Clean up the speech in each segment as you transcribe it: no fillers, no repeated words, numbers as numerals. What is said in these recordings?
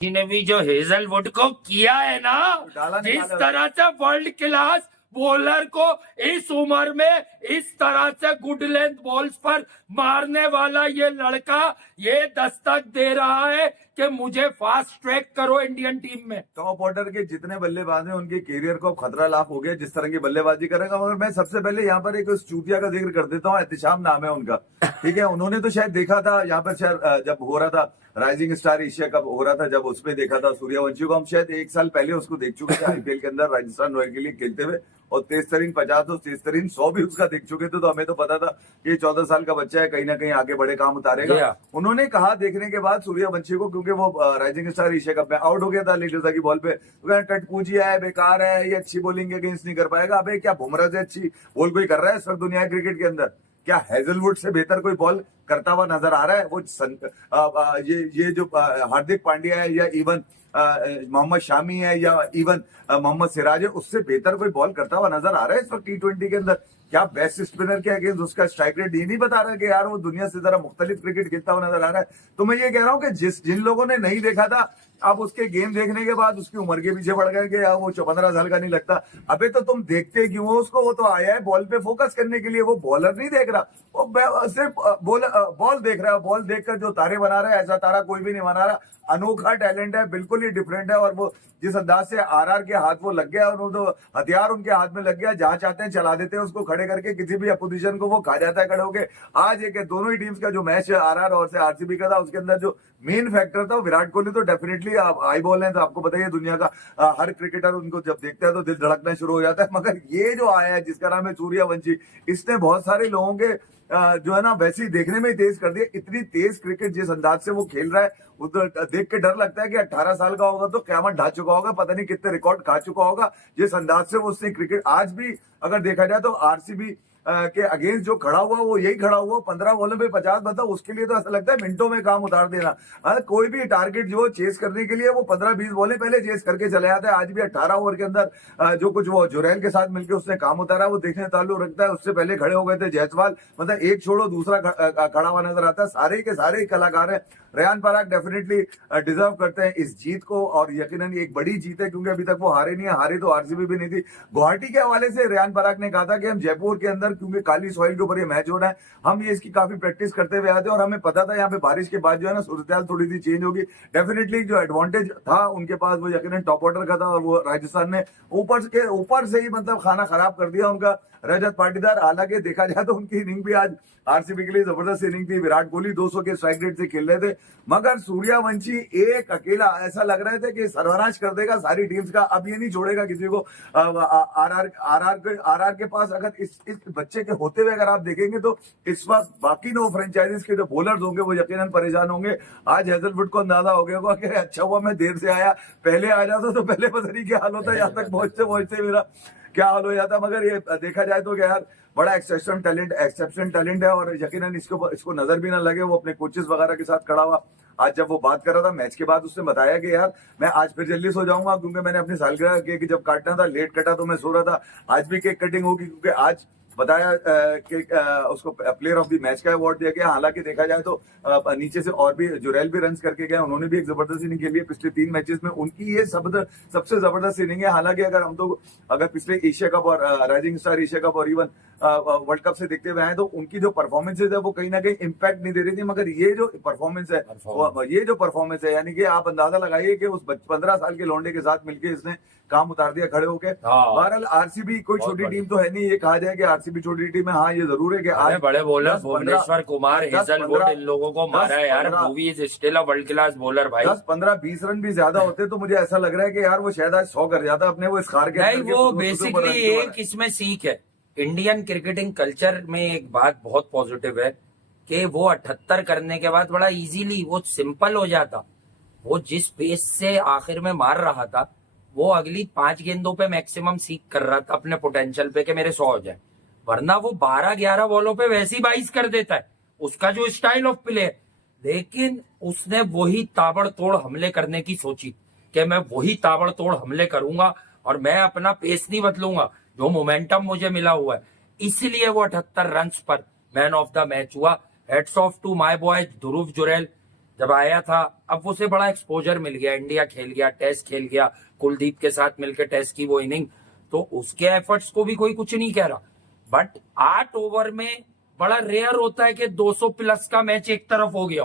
ने भी जो हेजलवुड को किया है ना, जिस तरह से वर्ल्ड क्लास बॉलर को इस उम्र में इस तरह से गुड लेंथ बॉल्स पर मारने वाला ये लड़का ये दस्तक दे रहा है कि मुझे फास्ट ट्रैक करो इंडियन टीम में। टॉप ऑर्डर के जितने बल्लेबाज हैं उनके कैरियर को खतरा लाफ हो गया जिस तरह की बल्लेबाजी करेगा। मगर मैं सबसे पहले यहाँ पर एक उस चूतिया का जिक्र कर देता हूँ, एहतिशाम नाम है उनका, ठीक है। उन्होंने तो शायद देखा था यहाँ पर, शायद जब हो रहा था राइजिंग स्टार एशिया कप हो रहा था, जब उसमें देखा था सूर्यवंशी को। हम शायद 1 साल पहले उसको देख चुके थे आईपीएल के अंदर राजस्थान रॉयल के लिए खेलते हुए, और तेज तरीन 50 और तेज तरीन 100 भी उसका देख चुके थे। तो हमें तो पता था कि 14 साल का बच्चा है, कहीं ना कहीं आगे बड़े काम उतारेगा। उन्होंने कहा देखने के बाद सूर्यवंशी को, क्योंकि वो राइजिंग स्टार एशिया कप में आउट हो गया था लीडर की बॉल पे, तो टटपूजी है, बेकार है, ये अच्छी बॉलिंग अगेंस्ट नहीं कर पाएगा। अबे क्या बुमराह से अच्छी बॉल कोई कर रहा है इस वक्त दुनिया क्रिकेट के अंदर? क्या हेजलवुड से बेहतर कोई बॉल करता हुआ नजर आ रहा है? वो ये जो हार्दिक पांड्या है या इवन मोहम्मद शामी है या इवन मोहम्मद सिराज है, उससे बेहतर कोई बॉल करता हुआ नजर आ रहा है इस वक्त T20 के अंदर? क्या बेस्ट स्पिनर के अगेंस्ट उसका स्ट्राइक रेट ये नहीं बता रहा कि यार वो दुनिया से जरा मुख्तलिफ क्रिकेट खेलता हुआ नजर आ रहा है? तो मैं ये कह रहा हूं कि जिन लोगों ने नहीं देखा था, अब उसके गेम देखने के बाद उसकी उम्र के पीछे बढ़ गए कि यार वो 15 साल का नहीं लगता। अबे तो तुम देखते क्यों हो उसको? वो तो आया है बॉल पे फोकस करने के लिए, वो बॉलर नहीं देख रहा, वो सिर्फ बॉल देख रहा है। बॉल देखकर जो तारे बना रहा है, ऐसा तारा कोई भी नहीं बना रहा। अनोखा टैलेंट है, बिल्कुल ही डिफरेंट है। और वो जिस अंदाज से आरआर के हाथ वो लग गया, और वो तो हथियार उनके हाथ में लग गया, जहां चाहते हैं चला देते हैं उसको, खड़े करके किसी भी अपोजिशन को वो खा जाता है खड़े होके। आज एक दोनों ही टीम्स का जो मैच है आरआर और से आरसीबी का था, उसके अंदर जो मेन फैक्टर था विराट कोहली तो डेफिनेटली आई बॉल है, तो आपको पता ही है दुनिया का हर क्रिकेटर उनको जब देखता है तो दिल धड़कना शुरू हो जाता है। मगर ये जो आया है जिसका नाम है सूर्यवंशी, इसने बहुत सारे लोगों के जो है ना वैसे ही देखने में ही तेज कर दिया। इतनी तेज क्रिकेट जिस अंदाज से वो खेल रहा है, उधर देख के डर लगता है कि 18 साल का होगा तो क़यामत ढा चुका होगा, पता नहीं कितने रिकॉर्ड खा चुका होगा। जिस अंदाज से वो उसने क्रिकेट, आज भी अगर देखा जाए तो आरसीबी के अगेंस्ट जो खड़ा हुआ वो यही खड़ा हुआ 15 बॉलों पे 50, मतलब उसके लिए तो ऐसा लगता है मिनटों में काम उतार देना। कोई भी टारगेट जो चेस करने के लिए वो 15-20 बॉलें पहले चेस करके चले जाता है। आज भी 18 ओवर के अंदर जो कुछ वो जुरैल के साथ मिलकर उसने काम उतारा वो देखने ताल्लुक रखता है। उससे पहले खड़े हो गए थे जायसवाल, मतलब एक छोड़ो दूसरा खड़ा हुआ नजर आता है। सारे के सारे कलाकार हैं। रेयान पराग डेफिनेटली डिजर्व करते हैं इस जीत को, और यकीनन एक बड़ी जीत है क्योंकि अभी तक वो हारे नहीं है। हारे तो आरसीबी भी नहीं थी। गुवाहाटी के हवाले से रेयान पराग ने कहा था कि हम जयपुर के अंदर, क्योंकि काली सॉइल के ऊपर ये मैच हो रहा है, हम ये इसकी काफी प्रैक्टिस करते हुए आते हैं, और हमें पता था यहाँ पे बारिश के बाद जो है ना सूरत थोड़ी सी चेंज होगी। डेफिनेटली जो एडवांटेज था उनके पास वो यकीनन टॉप ऑर्डर का था, और वो राजस्थान ने ऊपर से ही मतलब खाना खराब कर दिया उनका रजत पाटीदार। हालांकि देखा जाए तो उनकी इनिंग भी आज आरसीबी के लिए जबरदस्त इनिंग थी। विराट कोहली 200 के स्ट्राइक रेट से खेल रहे थे, मगर सूर्यवंशी एक अकेला ऐसा लग रहे थे कि सर्वनाश कर देगा सारी टीम्स का। अब ये नहीं छोड़ेगा किसी को। आरआर के पास अगर इस बच्चे के होते हुए अगर आप देखेंगे तो इस वक्त बाकी 9 फ्रेंचाइजीज के जो बॉलर्स होंगे वो यकीनन परेशान होंगे। आज हेजलवुड को अंदाजा हो गया होगा कि अच्छा हुआ मैं देर से आया, पहले आ जाता तो पहले पता नहीं क्या हाल होता, यहाँ तक पहुंचते मेरा क्या हाल हो जाता। मगर ये देखा जाए तो यार बड़ा एक्सेप्शनल टैलेंट है, और यकीनन इसको नजर भी ना लगे। वो अपने कोचेस वगैरह के साथ खड़ा हुआ। आज जब वो बात कर रहा था मैच के बाद, उसने बताया कि यार मैं आज फिर जल्दी सो जाऊंगा क्योंकि मैंने अपनी सालगिरह केक जब काटना था लेट कटा तो मैं सो रहा था। आज भी केक कटिंग होगी क्योंकि आज बताया कि उसको प्लेयर ऑफ द मैच का अवार्ड दिया गया। हालांकि देखा जाए तो नीचे से और भी जुरैल भी रन करके गए, उन्होंने भी एक जबरदस्त इनिंग खेली है। पिछले 3 मैचेस में उनकी ये सबसे जबरदस्त इनिंग है। हालांकि अगर पिछले एशिया कप और राइजिंग स्टार एशिया कप और इवन वर्ल्ड कप से देखते हुए आए तो उनकी जो परफॉर्मेंसेज है वो कहीं ना कहीं इम्पैक्ट नहीं दे रही थी। मगर ये जो परफॉर्मेंस है यानी कि आप अंदाजा लगाइए कि उस 15 साल के लौंडे के साथ मिलकर इसने काम उतार दिया खड़े होके। बहरहाल आरसीबी कोई छोटी टीम तो है नहीं, ये कहा जाए कि आरसीबी छोटी टीम है। हाँ ये जरूर है कि आज बड़े बॉलर भुवनेश्वर कुमार, हेजलवुड, इन लोगों को मारा है यार। Movie is still a world class bowler भाई। 10-15-20 रन भी ज्यादा होते तो मुझे ऐसा लग रहा है कि यार वो शायद आज 100 कर जाता अपने वो इस हार के। नहीं, वो बेसिकली एक इसमें सीख है। इंडियन क्रिकेटिंग कल्चर में एक बात बहुत पॉजिटिव है कि वो 78 करने के बाद बड़ा इजीली वो सिंपल हो जाता। वो जिस पेस से आखिर में मार रहा था वो अगली 5 गेंदों पे मैक्सिमम सीख कर रहा था अपने पोटेंशियल पे कि मेरे 100 हो जाए, वरना वो 12-11 बॉलों पे वैसे ही 22 कर देता है, उसका जो स्टाइल ऑफ प्ले है। लेकिन उसने वही ताबड़तोड़ हमले करने की सोची कि मैं वही ताबड़तोड़ हमले करूंगा और मैं अपना पेस नहीं बदलूंगा, जो मोमेंटम मुझे मिला हुआ है। इसलिए वो 78 रन पर मैन ऑफ द मैच हुआ। Heads off to my boy Dhruv Jurel. जब आया था, अब उसे बड़ा एक्सपोजर मिल गया, इंडिया खेल गया, टेस्ट खेल गया, कुलदीप के साथ मिलकर टेस्ट की वो इनिंग, तो उसके एफर्ट्स को भी कोई कुछ नहीं कह रहा। बट 8 ओवर में बड़ा रेयर होता है कि 200 प्लस का मैच एक तरफ हो गया,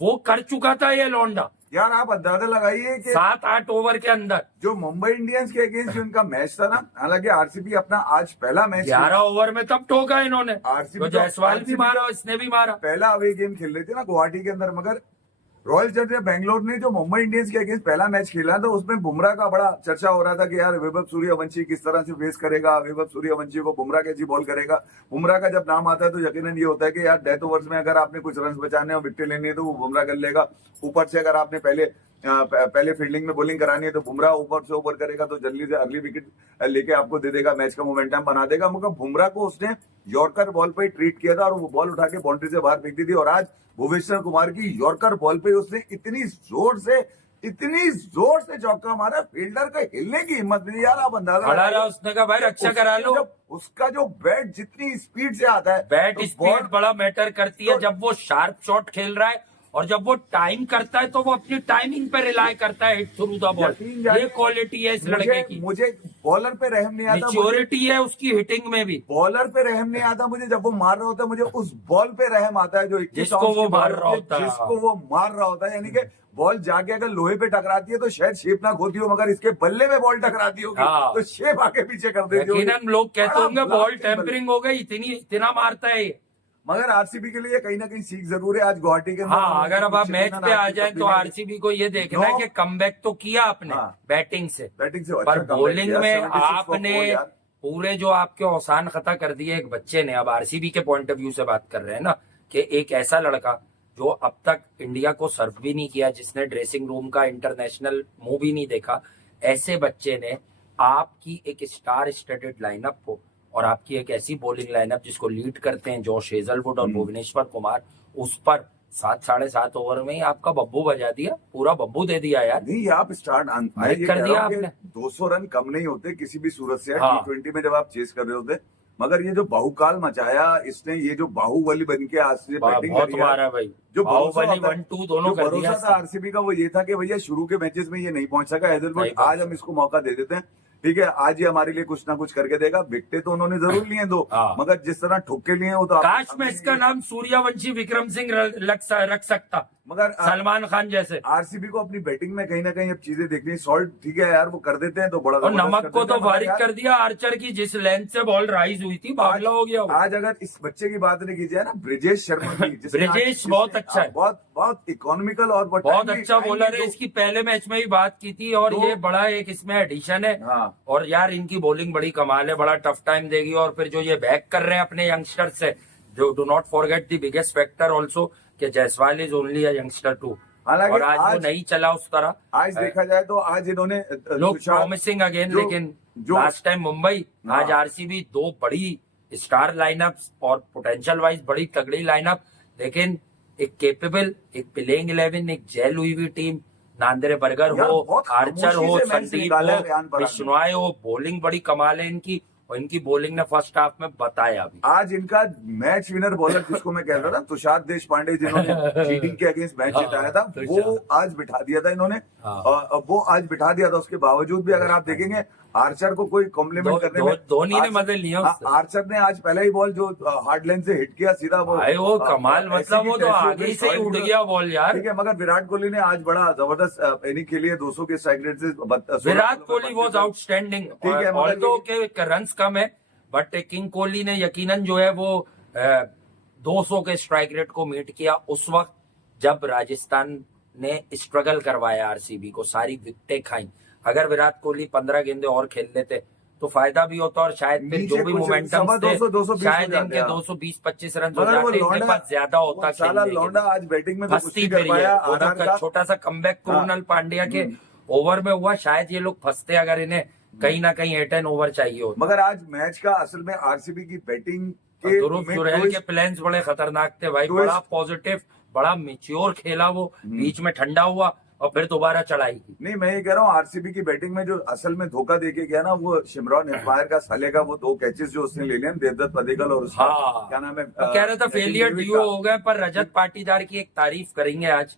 वो कर चुका था ये लौंडा यार आप अंदाजा लगाइए कि 7-8 ओवर के अंदर। जो मुंबई इंडियंस के अगेंस्ट जो इनका मैच था ना, हालांकि आरसीबी अपना आज पहला मैच 11 ओवर में तब ठोका इन्होंने, आरसीबी तो जायसवाल भी मारा, इसने भी मारा। पहला अवे गेम खेल रहे थे ना गुवाहाटी के अंदर, मगर रॉयल चैलेंजर्स बेंगलोर ने जो मुंबई इंडियंस के अगेंस्ट पहला मैच खेला तो उसमें बुमराह का बड़ा चर्चा हो रहा था कि यार वैभव सूर्यवंशी किस तरह से फेस करेगा, वैभव सूर्यवंशी को बुमराह कैसी बॉल करेगा। बुमराह का जब नाम आता है तो यकीनन ये होता है कि यार डेथ ओवर्स में अगर आपने कुछ रन बचाने और विकेट लेनी है तो वो बुमराह कर लेगा। ऊपर से अगर आपने पहले फील्डिंग में बॉलिंग करानी है तो बुमराह ऊपर से ओवर करेगा तो जल्दी से अगली विकेट लेके आपको दे देगा, मैच का मोमेंटम बना देगा। मगर बुमराह को उसने यॉर्कर बॉल पे ट्रीट किया था और वो बॉल उठा के बाउंड्री से बाहर फेंक दी थी। और आज भुवनेश्वर कुमार की यॉर्कर बॉल पे उसने इतनी जोर से चौका मारा, फील्डर का हिलने की हिम्मत नहीं। यार आप अंदाजा खड़ा रहा, उसने कहा भाई रक्षा करा लो। उसका जो बैट जितनी स्पीड से आता है, बैट तो स्पीड बड़ा मैटर करती है जब वो शार्प शॉट खेल रहा है, और जब वो टाइम करता है तो वो अपनी टाइमिंग पे रिलाय करता है, हिट थ्रू द बॉल। ये क्वालिटी है इस लड़के की। मुझे बॉलर पे रहम नहीं आता, मैच्योरिटी है उसकी हिटिंग में भी। बॉलर पे रहम नहीं आता मुझे, जब वो मार रहा होता है मुझे उस बॉल पे रहम आता है जो जिसको वो मार रहा होता है, जिसको वो मार रहा होता है। यानी कि बॉल जाके अगर लोहे पे टकराती है तो शायद शेप ना खोती हो, मगर इसके बल्ले में बॉल टकराती होगी तो शेप आके पीछे कर देती होगी। यकीनन लोग कहते होंगे बॉल टेम्परिंग हो गई, इतना मारता है ये। मगर आरसीबी के लिए कहीं ना कहीं सीख जरूर है आज गुवाहाटी के अंदर। हाँ, अगर अब आप मैच पे आ जाए तो आरसीबी को ये देखना है कि कमबैक तो किया आपने बैटिंग से, पर बॉलिंग में आपने पूरे जो आपके औसान खता कर दिए एक बच्चे ने। अब आरसीबी के पॉइंट ऑफ व्यू से बात कर रहे हैं ना, कि एक ऐसा लड़का जो अब तक इंडिया को सर्व भी नहीं किया, जिसने ड्रेसिंग रूम का इंटरनेशनल मुंह भी नहीं देखा, ऐसे बच्चे ने आपकी एक स्टार स्टडेड लाइनअप को और आपकी एक ऐसी बॉलिंग लाइनअप जिसको लीड करते हैं जॉश हेजलवुड और भुवनेश्वर कुमार, उस पर 7-7.5 ओवर में ही आपका बब्बू बजा दिया, पूरा बब्बू दे दिया यार। नहीं आप स्टार्ट कर दिया आपने। 200 रन कम नहीं होते किसी भी सूरत से हाँ। T20 में जब आप चेस कर रहे होते, मगर ये जो बाहुकाल मचाया इसने, ये जो बाहुबली बन के आज से बैटिंग बहुत मारा भाई, जो बाहुबली 1-2 दोनों कर दिया। भरोसा था आरसीबी का वो ये था कि भैया शुरू के मैचेस में ये नहीं पहुंच सका हेजलवुड, आज हम इसको मौका दे देते हैं, ठीक है आज ये हमारे लिए कुछ ना कुछ करके देगा। विकेटें तो उन्होंने जरूर लिए दो, मगर जिस तरह ठुक्के लिए वो तो काश में इसका नाम सूर्यवंशी विक्रम सिंह रख सकता, मगर सलमान खान जैसे। आरसीबी को अपनी बैटिंग में कहीं ना कहीं अब चीजें देखनी। सॉल्ट ठीक है यार वो कर देते हैं तो बड़ा, और नमक को तो फारिग कर दिया आर्चर की, जिस लेंथ से बॉल राइज हुई थी, बागला हो गया। आज अगर इस बच्चे की बात नहीं की जाए ना, ब्रिजेश शर्मा की, ब्रिजेश बहुत अच्छा है, बहुत इकोनॉमिकल और बहुत अच्छा बॉलर है। इसकी पहले मैच में भी बात की थी, और ये बड़ा एक इसमें एडिशन है। और यार इनकी बॉलिंग बड़ी कमाल है, बड़ा टफ टाइम देगी। और फिर जो ये बैक कर रहे हैं अपने यंगस्टर्स से, जो do not forget the biggest factor also कि Jaiswal is only a youngster too, और आज वो नहीं चला उस तरह। आज देखा जाए तो आज इन्होंने लोग प्रॉमिसिंग अगेन, लेकिन लास्ट टाइम मुंबई, आज आरसीबी, दो बड़ी स्टार लाइनअप्स और पोटेंशियल वाइज बड़ी तगड़ी लाइनअप, लेकिन एक केपेबल, एक प्लेइंग 11, एक जेल हुई हुई टीम, नांदरे बर्गर हो, आर्चर हो, संदीप हो, बिश्नोई हो, बॉलिंग बड़ी कमाल है इनकी, और इनकी बॉलिंग ने फर्स्ट हाफ में बताया भी। आज इनका मैच विनर बॉलर जिसको मैं कहता था, तुषार देशपांडे, जिन्होंने चीटिंग के अगेंस्ट मैच जिताया था, वो आज बिठा दिया था इन्होंने। वो आज बिठा दिया था, उसके बावजूद भी अगर आप देखेंगे आर्चर को कोई कॉम्प्लीमेंट करने में धोनी ने मदद लिया। आर्चर ने आज पहला ही बॉल जो हार्ड लाइन से हिट किया सीधा, वो कमाल, मतलब वो तो आगे से ही उड़ गया बॉल यार। ठीक है, मगर विराट कोहली ने आज बड़ा जबरदस्त इनिंग खेली है, 200 के स्ट्राइक रेट से। Virat Kohli was outstanding, although के रन्स कम है, बट किंग कोहली ने यकीनन जो है वो 200 के स्ट्राइक रेट को मीट किया उस वक्त जब राजस्थान ने स्ट्रगल करवाया आरसीबी को, सारी विकेटें खाई। अगर विराट कोहली 15 गेंदे और खेल लेते तो फायदा भी होता, और शायद फिर जो भी मोमेंटम शायद इनके 220-25 रन हो जाते, इनके पास ज्यादा होता। लौंडा आज बैटिंग में फंसती छोटा सा कमबैक कृणाल पांड्या के ओवर में हुआ, शायद ये लोग फंसते अगर इन्हें कहीं ना कहीं 8 ओवर चाहिए होता। मगर आज मैच का असल में आरसीबी की बैटिंग के प्लान्स बड़े खतरनाक थे भाई, बड़ा पॉजिटिव, बड़ा मेच्योर खेला वो, बीच में ठंडा हुआ और फिर दोबारा चढ़ाई की। नहीं, मैं ये कह रहा हूँ आरसीबी की बैटिंग में जो असल में धोखा देके गया ना, वो शिमरॉन एम्पायर का साले का वो 2 कैचेस जो उसने ले लिए, देवदत्त पडिक्कल और उसका क्या नाम है, कह रहा था फेलियर ड्यू हो गए। पर रजत पाटीदार की एक तारीफ करेंगे आज,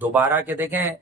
दोबारा के देखें,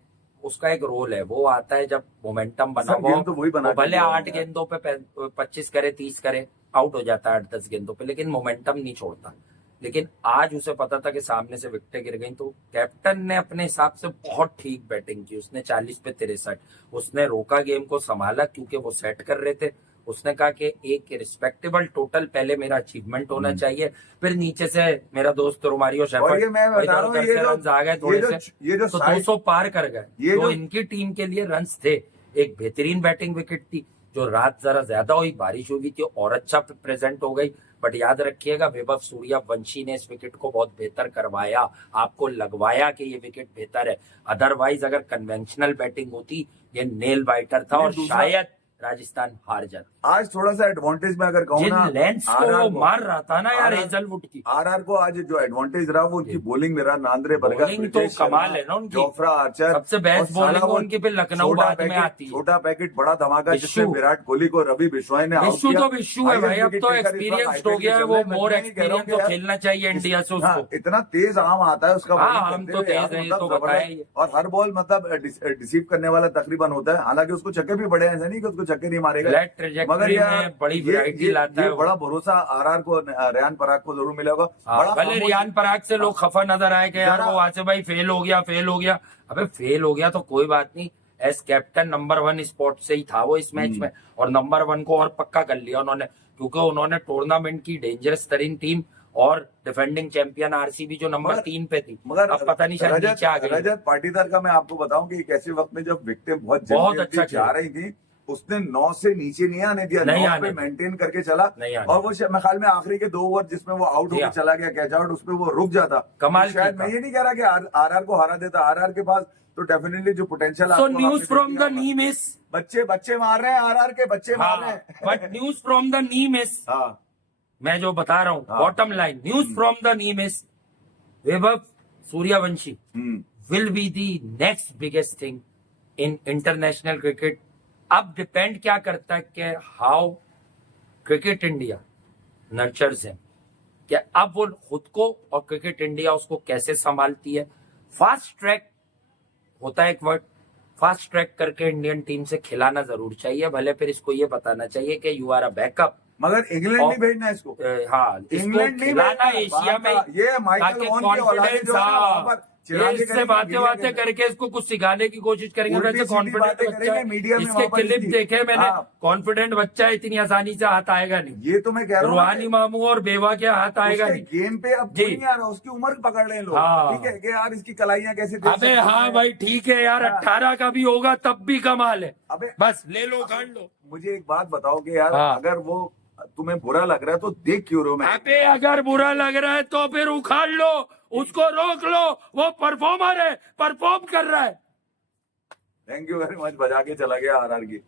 उसका एक रोल है, वो आता है जब मोमेंटम बना सर, हुआ गेंद तो वही बना वो के भले दिया 8 उन्होंने। गेंदों पे 25 करे 30 करे आउट हो जाता है 8-10 गेंदों पे, लेकिन मोमेंटम नहीं छोड़ता। लेकिन आज उसे पता था कि सामने से विकेटें गिर गई, तो कैप्टन ने अपने हिसाब से बहुत ठीक बैटिंग की। उसने 40 पे 63 उसने रोका, गेम को संभाला क्योंकि वो सेट कर रहे थे। उसने कहा कि एक रिस्पेक्टेबल टोटल पहले मेरा अचीवमेंट होना चाहिए, फिर नीचे से मेरा दोस्त रोमारियो और शेफर्ड ये मैं बता रहा हूँ, ये जो रन आ गए थोड़े से, ये जो तो साइड 200 पार कर गए। ये जो जो इनकी टीम के लिए रन्स थे, एक बेहतरीन बैटिंग विकेट थी, जो रात जरा ज्यादा हुई, बारिश हुई थी और अच्छा प्रेजेंट हो गई। बट याद रखिएगा, वैभव सूर्यवंशी ने इस विकेट को बहुत बेहतर करवाया, आपको लगवाया कि ये विकेट बेहतर है। अदरवाइज अगर कन्वेंशनल बैटिंग होती, ये नेल बाइटर था और दूसरा- शायद राजस्थान हार जाती। आज थोड़ा सा एडवांटेज में अगर कहूँ जिन ना, लेंस को RR वो मार रहा था ना यार हेजलवुड की, आरआर को आज जो एडवांटेज रहा वो उनकी बॉलिंग में रहा। नांद्रे बरगद, बॉलिंग तो कमाल है ना उनकी, जोफ्रा आर्चर, सबसे बेस्ट और साला बॉलिंग वो उनकी फिर लखनऊ छोटा बाद में पैकेट- आती है। छोटा पैकेट बड़ा धमाका विशु। जिसमें विराट कोहली को रवि बिश्नोई ने आउट विशु किया। तो विशु है भाई, अब तो एक्सपीरियंस्ड हो गया है वो, मोर एक्सपीरियंस तो खेलना चाहिए इंडिया से उसको। इतना तेज आम आता है उसका हाँ, bowling आम करते तो हुए, तेज यार, है, ये मतलब तो बताया जबरदस्त। ही है। और हर बॉल मतलब डिसीव करने वाला तकरीबन होता है। हालांकि उसको छक्के भी बड़े हैं, ऐसा नहीं कि उसको छक्के नहीं मारेगा, फ्लैट ट्रेजेक्टरी में बड़ी वैरायटी लाता है वो। बड़ा भरोसा आरआर को, रेयान पराग को जरूर मिलेगा। हाँ, बड़ा भले खामोश- रियान पराग से लोग खफा नजर आए कि यार जरा- वो आसिफ भाई फेल हो गया, फेल हो गया। अबे फेल हो गया तो कोई बात नहीं, एज कैप्टन नंबर 1 स्पॉट से ही था वो इस मैच में, और नंबर 1 को और पक्का कर लिया उन्होंने, क्योंकि उन्होंने टूर्नामेंट की डेंजरस तरीन टीम और डिफेंडिंग चैंपियन आरसीबी जो नंबर 3 पे थी, मगर अब पता नहीं शायद नीचे आ गई। रजत पाटीदार का मैं आपको बताऊं कि एक ऐसे वक्त में जब विकेटें बहुत बहुत जल्दी अच्छा जा खेला। रही थी, उसने 9 से नीचे नहीं आने दिया, नहीं 9 आने पे दिया। मेंटेन करके चला। नहीं आने और वो मेरे ख्याल में आखिरी के 2 ओवर जिसमें वो आउट होकर दिया। चला गया कैच आउट, उसमें वो रुक जाता। कमाल तो शायद किया मैं ये नहीं कह रहा कि आरआर को हरा देता, आरआर के पास तो डेफिनेटली जो potential so news from the knee miss, बच्चे मार रहे हैं, आरआर के बच्चे मार रहे हैं। But news from the knee miss, हाँ, मैं जो बता रहा हूँ हाँ। Bottom line, news from the knee miss, Vaibhav Suryavanshi will be the next biggest thing in international cricket। अब डिपेंड क्या करता है कि हाउ क्रिकेट इंडिया नर्चर्स है, कि अब वो खुद को और क्रिकेट इंडिया उसको कैसे संभालती है। फास्ट ट्रैक होता है एक वर्ड, फास्ट ट्रैक करके इंडियन टीम से खिलाना जरूर चाहिए, भले फिर इसको ये बताना चाहिए कि यू आर अ बैकअप। मगर इंग्लैंड नहीं भेजना इसको। हाँ, इसको इंग्लैंड नहीं खिलाना भेजना, एशिया में, ये माइकल ताकि वॉन के औलादे जो है ना, वहाँ पर चिरागे इससे करेंगे, बातें मीडिया बातें के- करके इसको कुछ सिखाने की कोशिश करेंगे। उल्टी वैसे सीधी कॉन्फिडेंट बातें बच्चा करेंगे है, मीडिया में, इसके वहाँ पर क्लिप इसकी। देखे मैंने, हाँ। कॉन्फिडेंट बच्चा है, इतनी आसानी से हाथ आएगा नहीं। ये तो मैं कह रहा हूँ रूहानी मामू और बेवा के हाथ आएगा उसके नहीं। गेम पे अब जी। नहीं आ रहा, उसकी उम्र पकड़ रहे हैं लोग। हाँ। ठीक है कि यार इसकी कलाइयां कैसे देख अबे सकते हाँ हैं। भाई ठीक है यार, हाँ। 18 का भी होगा तब भी कमाल है, अबे बस ले लो उखाड़ लो। मुझे एक बात बताओ कि यार हाँ। अगर वो तुम्हें बुरा लग रहा है तो देख क्यों रहे हो। मैं अबे अगर बुरा लग रहा है तो फिर उखाड़ लो, उसको रोक लो, वो परफॉर्मर है, परफॉर्म कर रहा है। थैंक यू वेरी मच, बजा के चला गया आरआर की।